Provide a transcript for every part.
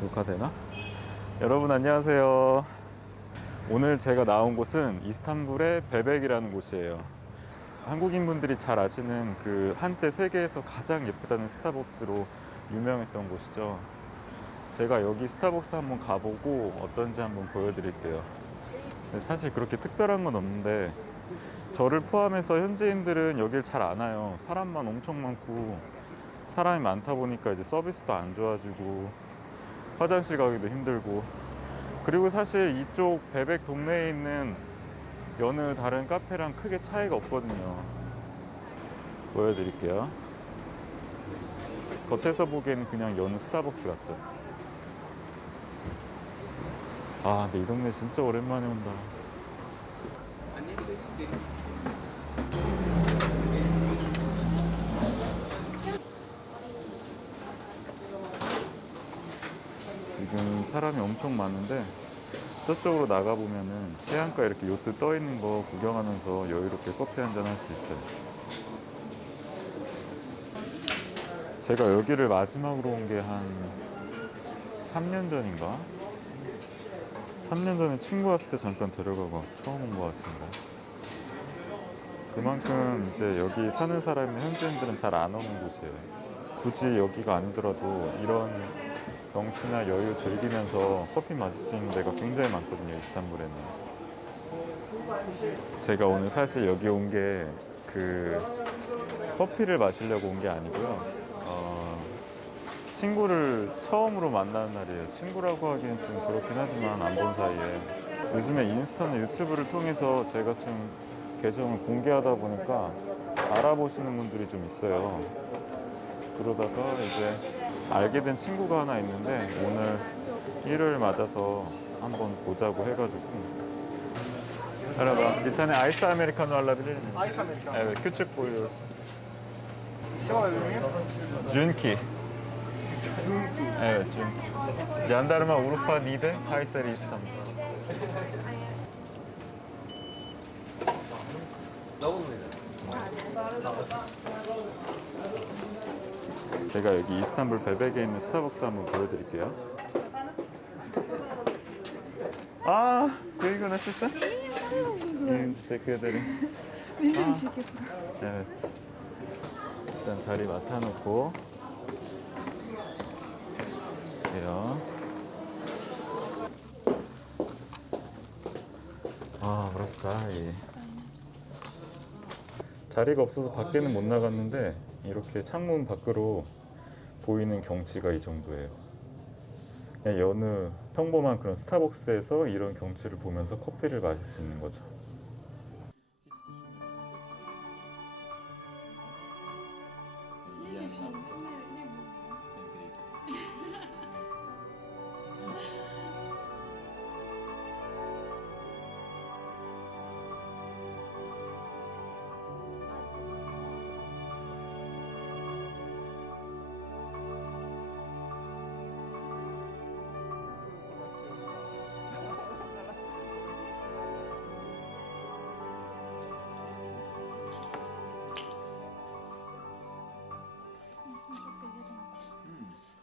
녹화되나? 여러분 안녕하세요. 오늘 제가 나온 곳은 이스탄불의 베벡이라는 곳이에요. 한국인 분들이 잘 아시는 그 한때 세계에서 가장 예쁘다는 스타벅스로 유명했던 곳이죠. 제가 여기 스타벅스 한번 가보고 어떤지 한번 보여드릴게요. 사실 그렇게 특별한 건 없는데 저를 포함해서 현지인들은 여길 잘 안 와요. 사람만 엄청 많고 사람이 많다 보니까 이제 서비스도 안 좋아지고 화장실 가기도 힘들고, 그리고 사실 이쪽 베벡 동네에 있는 여느 다른 카페랑 크게 차이가 없거든요. 보여드릴게요. 겉에서 보기에는 그냥 여느 스타벅스 같죠. 아 근데 이 동네 진짜 오랜만에 온다. 지금 사람이 엄청 많은데 저쪽으로 나가보면은 해안가 이렇게 요트 떠 있는 거 구경하면서 여유롭게 커피 한잔 할 수 있어요. 제가 여기를 마지막으로 온 게 한 3년 전인가? 3년 전에 친구 왔을 때 잠깐 데려가고 처음 온 것 같은데, 그만큼 이제 여기 사는 사람이 현지인들은 잘 안 오는 곳이에요. 굳이 여기가 아니더라도 이런 경치나 여유 즐기면서 커피 마실 수 있는 데가 굉장히 많거든요, 이스탄불에는. 제가 오늘 사실 여기 온 게 그 커피를 마시려고 온 게 아니고요. 친구를 처음으로 만나는 날이에요. 친구라고 하기엔 좀 그렇긴 하지만 안 본 사이에. 요즘에 인스타나 유튜브를 통해서 제가 좀 계정을 공개하다 보니까 알아보시는 분들이 좀 있어요. 그러다가 이제 알게 된 친구가 하나 있는데 오늘 일요일 맞아서 한번 보자고 해가지고. Merhaba, bir tane ice americano alabilir miyim? Ice Americano. Evet, küçük buyurun. İsim alabilir miyim? Junki. Evet, Junki. Jandarma Urfa, Niğde, Kayseri, İstanbul. 제가 여기 이스탄불 베벡에 있는 스타벅스 한번 보여드릴게요. 아, 그리고 nasılsın? İyiyim, teşekkür ederim. Evet. 일단 자리 맡아놓고 볼게요. 아, 브라스타이. 자리가 없어서 밖에는 못 나갔는데 이렇게 창문 밖으로 보이는 경치가 이 정도예요. 그냥 여느 평범한 그런 스타벅스에서 이런 경치를 보면서 커피를 마실 수 있는 거죠. Çok beceremiyorum.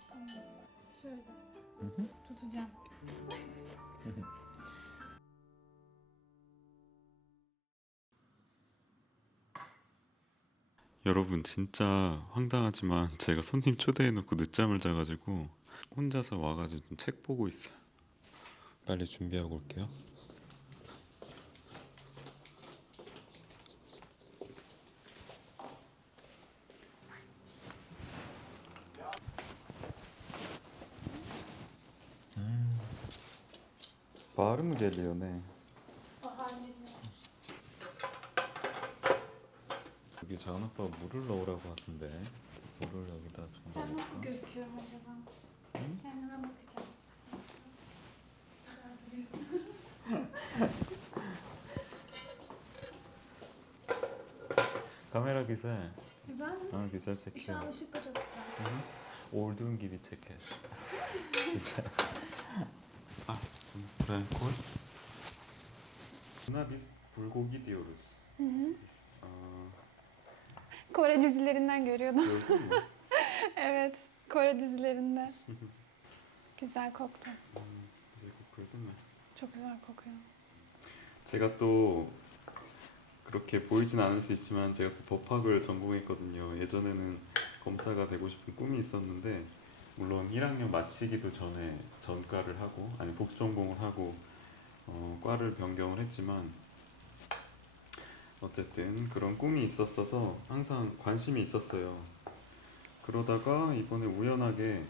Tamam. Şöyle tutacağım. 여러분 진짜 황당하지만 제가 손님 초대해놓고 늦잠을 자가지고 혼자서 와가지고 좀 책 보고 있어요. 빨리 준비하고 올게요. Bağır mı geliyor ne? 여기 작은 아빠가 물을 넣으라고 하던데 물을 여기다 좀 Ben nasıl 넣을까? gözüküyorum acaba? Kendime bakacağım. Kamera güzel. Güzel mi? Ha, güzel Şu çekiyor. an ışık da çok güzel. Olduğun gibi çeker. Güzel. Ah, buraya koy. Buna biz bulgogi diyoruz. Biz, Kore dizilerinden görüyordum. gördün mü? Evet. Kore dizilerinde. Güzel koktu. güzel kokuyor değil mi? Çok güzel kokuyor. 제가 또 그렇게 보이진 않을 수 있지만 제가 또 법학을 전공했거든요. 예전에는 검사가 되고 싶은 꿈이 있었는데 물론 1학년 마치기도 전에 전과를 하고 아니 복수 전공을 하고 과를 변경을 했지만 어쨌든 그런 꿈이 있었어서 항상 관심이 있었어요. 그러다가 이번에 우연하게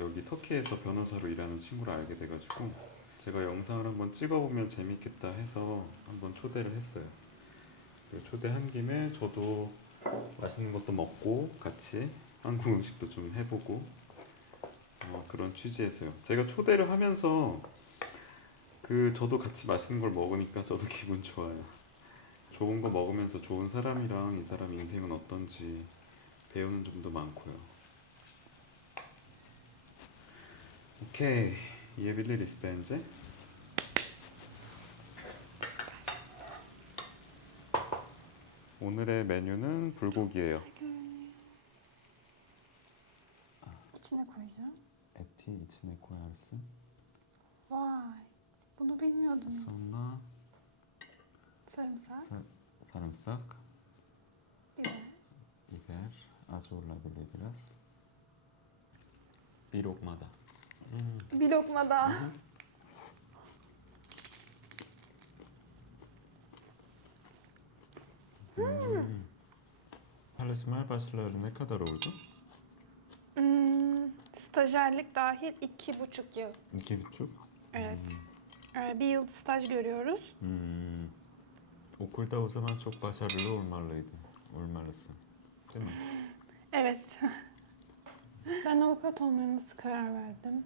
여기 터키에서 변호사로 일하는 친구를 알게 돼가지고 제가 영상을 한번 찍어보면 재밌겠다 해서 한번 초대를 했어요. 초대한 김에 저도 맛있는 것도 먹고 같이 한국 음식도 좀 해보고 그런 취지에서요. 제가 초대를 하면서 저도 같이 맛있는 걸 먹으니까 저도 기분 좋아요. 좋은 거 먹으면서 좋은 사람이랑 이 사람 인생은 어떤지 배우는 점도 많고요. 오케이, yiyebiliriz bence. 오늘의 메뉴는 불고기예요. İçine koyacağım. eti içine koyarsın. Vay. Bunu bilmiyordum. Sonra Sarımsak, sarımsak, biber. biber, az olabilir biraz. Bir lokmada. Bir lokma daha. Çalışmaya başlayalı ne kadar oldu? Stajyerlik dahil 2,5 yıl. 2,5. Evet. Bir yıl staj görüyoruz. Okulda o zaman çok başarılı olmalısın. Değil mi? Evet. Ben avukat olmaya nasıl karar verdim?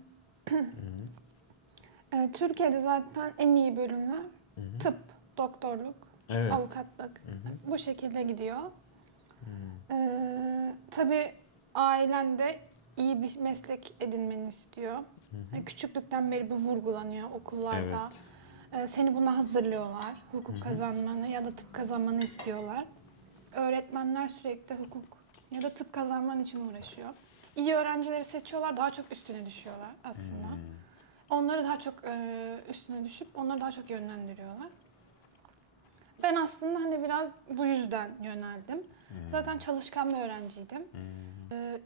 Türkiye'de zaten en iyi bölümler tıp, doktorluk, Evet. avukatlık. Bu şekilde gidiyor. Tabii ailen de iyi bir meslek edinmeni istiyor. Küçüklükten beri bu vurgulanıyor okullarda. Seni buna hazırlıyorlar. Hukuk kazanmanı ya da tıp kazanmanı istiyorlar. Öğretmenler sürekli hukuk ya da tıp kazanman için uğraşıyor. İyi öğrencileri seçiyorlar, daha çok üstüne düşüyorlar aslında. Onları daha çok üstüne düşüp onları daha çok yönlendiriyorlar. Ben aslında hani biraz bu yüzden yöneldim. Zaten çalışkan bir öğrenciydim.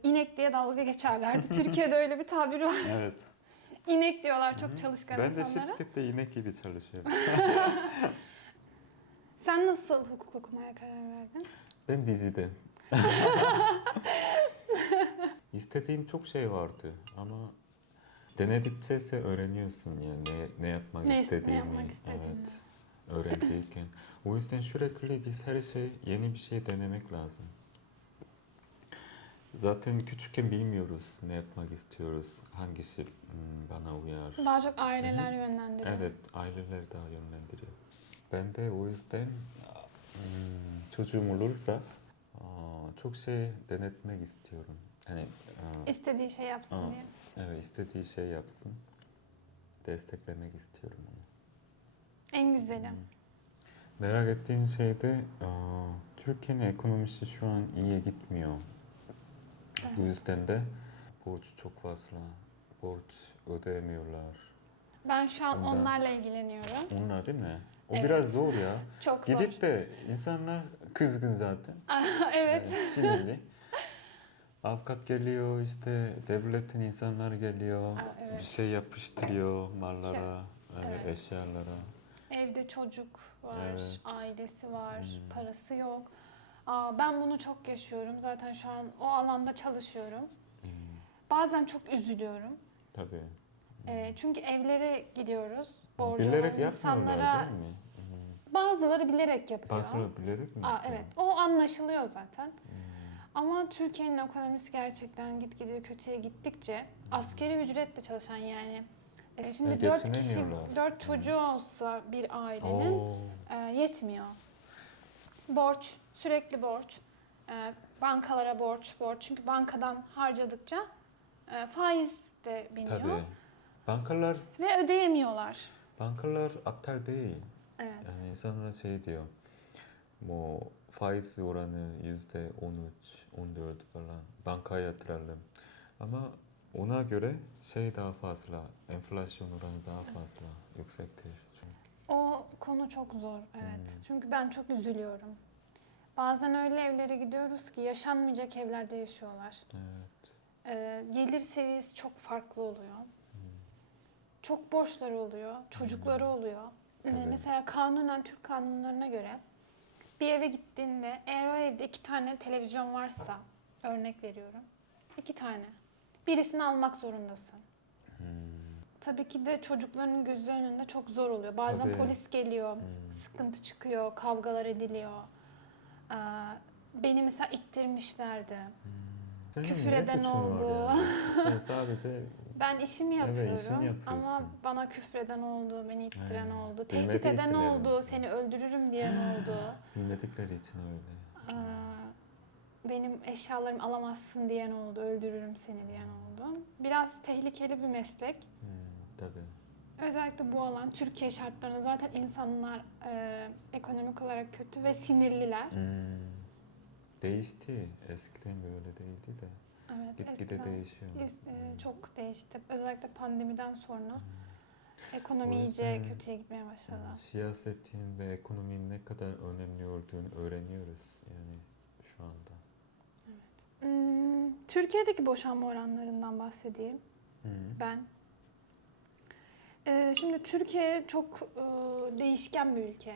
İnek diye dalga geçerlerdi. Türkiye'de öyle bir tabir var. Evet. İnek diyorlar çok çalışkan Ben de insanlara. şirkette inek gibi çalışıyorum. Sen nasıl hukuk okumaya karar verdin? Ben dizide. İstediğim çok şey vardı ama denedikçe öğreniyorsun yani ne yapmak Ne istediğini. yapmak istediğini. Evet. Öğrenciyken. O yüzden sürekli biz her yeni bir şey denemek lazım. Zaten küçükken bilmiyoruz ne yapmak istiyoruz, hangisi bana uyar. Daha çok aileler yönlendiriyor. Evet, aileler daha yönlendiriyor. Ben de o yüzden çocuğum olursa çok şey denetmek istiyorum. Yani İstediği şey yapsın Aa. diye. evet, istediği şey yapsın. Desteklemek istiyorum onu. En güzeli. Merak ettiğim şey de Türkiye'nin ekonomisi şu an iyiye gitmiyor. Bu yüzden de borç çok fazla. Borç ödeyemiyorlar. Ben şu an Ondan- onlarla ilgileniyorum. Onlar değil mi? O Evet. biraz zor ya. Çok zor. Gidip de insanlar kızgın zaten. Evet. Yani sinirli. Avukat geliyor işte devletin insanları geliyor. Evet. Bir şey yapıştırıyor mallara, Evet. eşyalara. Evde çocuk var, Evet. ailesi var, parası yok. Ben bunu çok yaşıyorum. Zaten şu an o alanda çalışıyorum. Bazen çok üzülüyorum. Tabii. Çünkü evlere gidiyoruz. Borcu Bilerek olan yapmıyorlar insanlara değil mi? bazıları bilerek yapıyor. Bazıları bilerek mi? Evet, o anlaşılıyor zaten. Ama Türkiye'nin ekonomisi gerçekten gitgide kötüye gittikçe askeri ücretle çalışan yani şimdi 4 kişi, geçinemiyorlar. 4 çocuğu olsa bir ailenin Oo. yetmiyor. Borç, sürekli borç. Bankalara borç. Çünkü bankadan harcadıkça faiz de biniyor. Tabii. Bankalar Ve ödeyemiyorlar. aptal değil. Evet. Yani insanlar şey diyor. Faiz oranı %13, 14 falan. Bankaya yatıralım. Ama Ona göre şey daha fazla, enflasyon oranı daha fazla yüksektir. O konu çok zor, evet. Çünkü ben çok üzülüyorum. Bazen öyle evlere gidiyoruz ki yaşanmayacak evlerde yaşıyorlar. Evet. Gelir seviyesi çok farklı oluyor. Çok borçları oluyor, çocukları oluyor. Tabii. Mesela kanunen Türk kanunlarına göre bir eve gittiğinde eğer o evde 2 tane televizyon varsa, örnek veriyorum, 2 tane. Birisini almak zorundasın. Tabii ki de çocukların gözü önünde çok zor oluyor. Bazen Tabii. polis geliyor, sıkıntı çıkıyor, kavgalar ediliyor. Beni mesela ittirmişlerdi. Senin Küfür ne eden suçun var oldu. yani? Sen sadece Ben işimi yapıyorum evet, işini yapıyorsun. ama bana küfreden oldu, beni ittiren oldu, tehdit Bilmediği eden için oldu, evet. seni öldürürüm diyen oldu. Bilmedikleri için öyle. Benim eşyalarımı alamazsın diyen oldu, öldürürüm seni diyen oldu. Biraz tehlikeli bir meslek. Tabii. Özellikle bu alan Türkiye şartlarında zaten insanlar ekonomik olarak kötü ve sinirliler. Değişti. Eskiden böyle değildi de. Evet, Gitgide eskiden değişiyor. çok değişti. Özellikle pandemiden sonra ekonomi O iyice yüzden, kötüye gitmeye başladı. Siyasetin ve ekonominin ne kadar önemli olduğunu öğreniyoruz yani şu anda. Türkiye'deki boşanma oranlarından bahsedeyim ben. Şimdi Türkiye çok değişken bir ülke.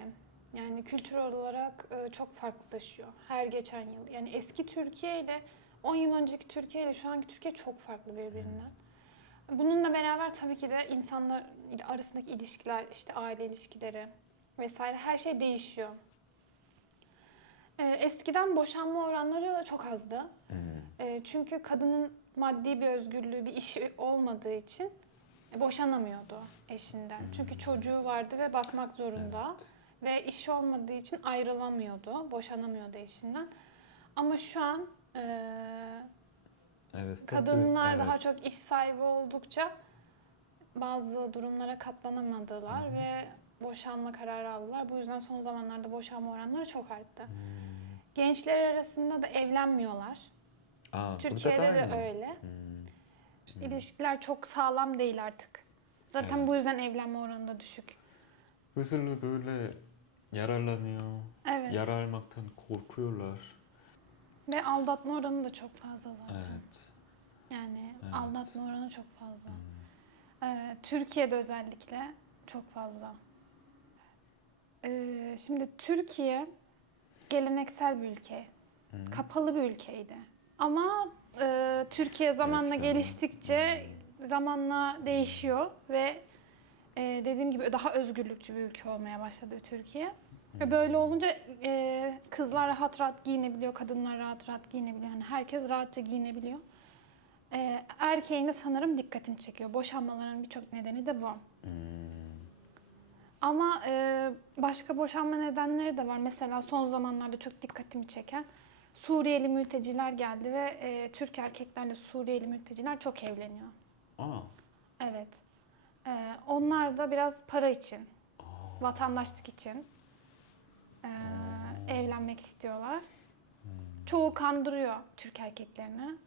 Yani kültürel olarak çok farklılaşıyor her geçen yıl. Yani eski Türkiye ile 10 yıl önceki Türkiye ile şu anki Türkiye çok farklı birbirinden. Bununla beraber tabii ki de insanlar arasındaki ilişkiler, işte aile ilişkileri vesaire her şey değişiyor. Eskiden boşanma oranları çok azdı. Çünkü kadının maddi bir özgürlüğü, bir işi olmadığı için boşanamıyordu eşinden. Çünkü çocuğu vardı ve bakmak zorunda. Evet. Ve işi olmadığı için ayrılamıyordu, boşanamıyordu eşinden. Ama şu an Evet, kadınlar daha evet. çok iş sahibi oldukça bazı durumlara katlanamadılar ve boşanma kararı aldılar. Bu yüzden son zamanlarda boşanma oranları çok arttı. Gençler arasında da evlenmiyorlar. Burada Türkiye'de da de aynı. öyle. İlişkiler çok sağlam değil artık. Zaten Evet. bu yüzden evlenme oranı da düşük. Hızlı böyle yararlanıyor. Evet. Yararlanmaktan korkuyorlar. Ve aldatma oranı da çok fazla zaten. Evet. Yani Evet. aldatma oranı çok fazla. Türkiye'de özellikle çok fazla. Şimdi Türkiye geleneksel bir ülke. Kapalı bir ülkeydi. Ama Türkiye zamanla Yaşlanıyor. geliştikçe zamanla değişiyor ve dediğim gibi daha özgürlükçü bir ülke olmaya başladı Türkiye. Ve böyle olunca kızlar rahat rahat giyinebiliyor, kadınlar rahat rahat giyinebiliyor. Yani herkes rahatça giyinebiliyor. Erkeğin de sanırım dikkatini çekiyor. Boşanmaların birçok nedeni de bu. Ama başka boşanma nedenleri de var. Mesela son zamanlarda çok dikkatimi çeken Suriyeli mülteciler geldi ve Türk erkeklerle Suriyeli mülteciler çok evleniyor. Evet. Onlar da biraz para için, vatandaşlık için evlenmek istiyorlar. Çoğu kandırıyor Türk erkeklerini.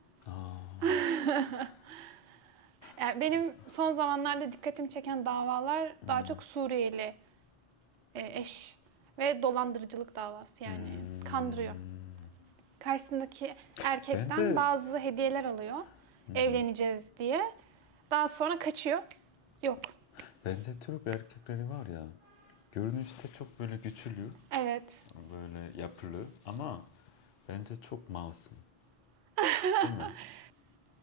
Yani benim son zamanlarda dikkatimi çeken davalar daha çok Suriyeli eş ve dolandırıcılık davası, yani kandırıyor. Karşısındaki erkekten Bence- bazı hediyeler alıyor, evleneceğiz diye. Daha sonra kaçıyor. Yok. Bence Türk erkekleri var ya, görünüşte çok böyle güçlü, Evet. böyle yapılı ama bence çok masum. Değil mi?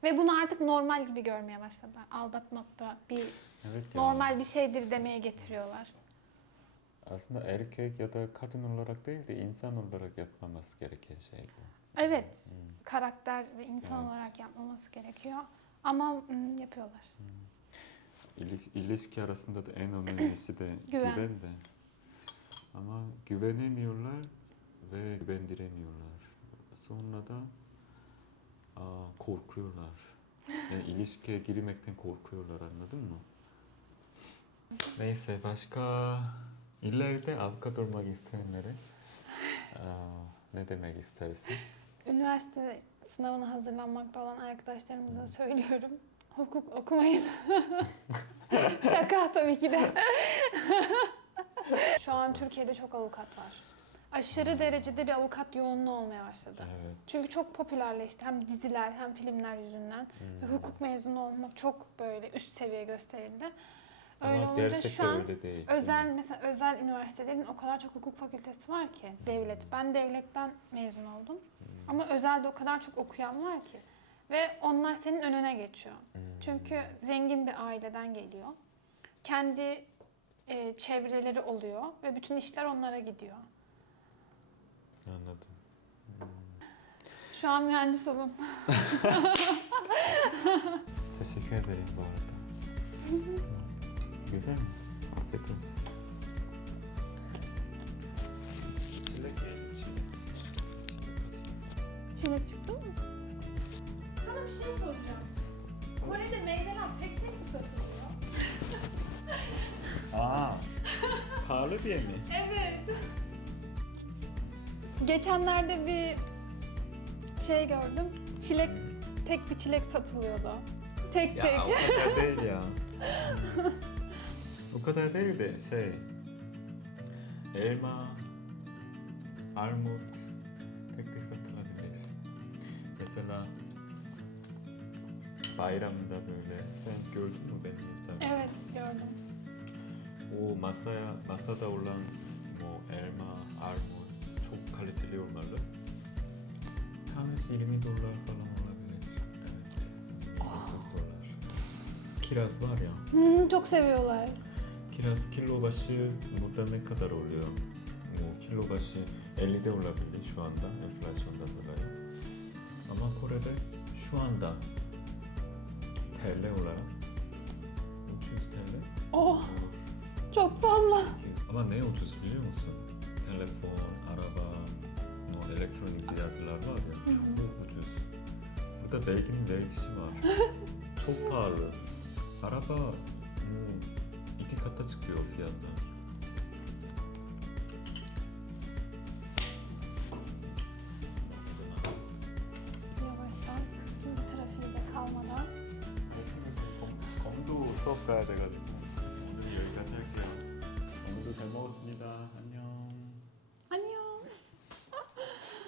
Ve bunu artık normal gibi görmeye başladılar. Aldatmak da bir Evet ya. normal bir şeydir demeye getiriyorlar. Aslında erkek ya da kadın olarak değil de insan olarak yapmaması gereken şey bu. Evet. Karakter ve insan Evet. olarak yapmaması gerekiyor. Ama yapıyorlar. İlişki arasında da en önemlisi de Güven. güven de. Ama güvenemiyorlar ve güvendiremiyorlar. Sonra da korkuyorlar. Yani ilişkiye girmekten korkuyorlar, anladın mı? Neyse, başka ileride avukat olmak isteyenlere ne demek istersin? Üniversite sınavına hazırlanmakta olan arkadaşlarımıza söylüyorum. hukuk okumayın. Şaka tabii ki de. Şu an Türkiye'de çok avukat var. Aşırı derecede bir avukat yoğunluğu olmaya başladı. Evet. Çünkü çok popülerleşti hem diziler hem filmler yüzünden. Ve hukuk mezunu olmak çok böyle üst seviye gösterildi. Öyle Ama olunca gerçekte şu an öyle değil. mesela özel üniversitelerin o kadar çok hukuk fakültesi var ki devlet. Ben devletten mezun oldum. Ama özelde o kadar çok okuyan var ki. Ve onlar senin önüne geçiyor. Çünkü zengin bir aileden geliyor. Kendi çevreleri oluyor ve bütün işler onlara gidiyor. Anladım. Şu an mühendis olun. Teşekkür ederim bu arada. Güzel mi? Afiyet olsun. Çilek yiyelim, çilek. Çilek çıktı mı? Sana bir şey soracağım. Kore'de meyveler tek tek mi satılıyor? Aa, pahalı diye mi? Evet. Geçenlerde bir şey gördüm. Çilek, tek bir çilek satılıyordu. Tek Ya tek. o kadar değil ya. O kadar değil de elma, armut tek tek satılabilir. Mesela bayramda böyle sen gördün mü benim Instagram'da? Evet, gördüm. O masada olan o elma, armut çok kaliteli olmalı. Tanesi 20 dolar falan olabilir. Evet. 30 dolar. Kiraz var ya. Çok seviyorlar. Kiraz kilo başı burada ne kadar oluyor? O kilo başı 50 de olabilir şu anda enflasyondan dolayı. Ama Kore'de şu anda TL olarak 300 TL. Oh, çok fazla. Ama ne ucuz biliyor musun? Telefon, araba, o elektronik cihazlar var ya çok ucuz. Burada belginin vergisi var. Çok pahalı. Araba 2 kata çıkıyor fiyatlar. Yavaştan, şimdi trafiğe kalmadan. 검도 수업 가야 돼가지고 오늘 여기까지 할게요. 오늘도 잘 먹었습니다. 안녕.